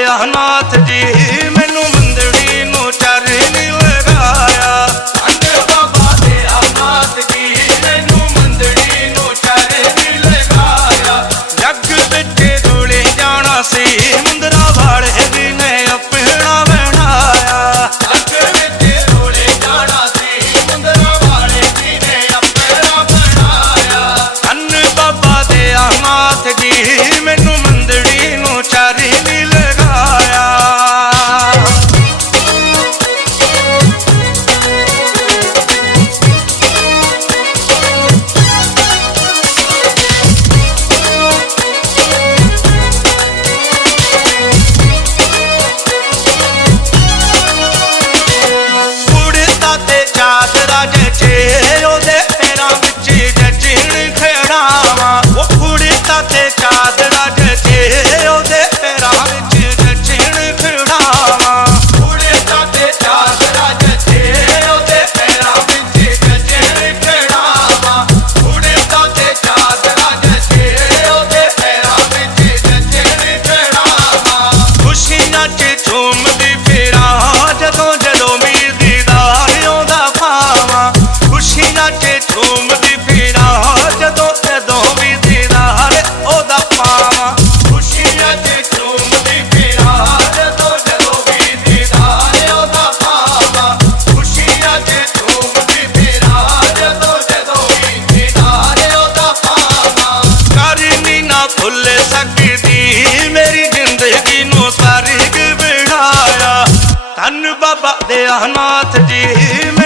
Baba dear.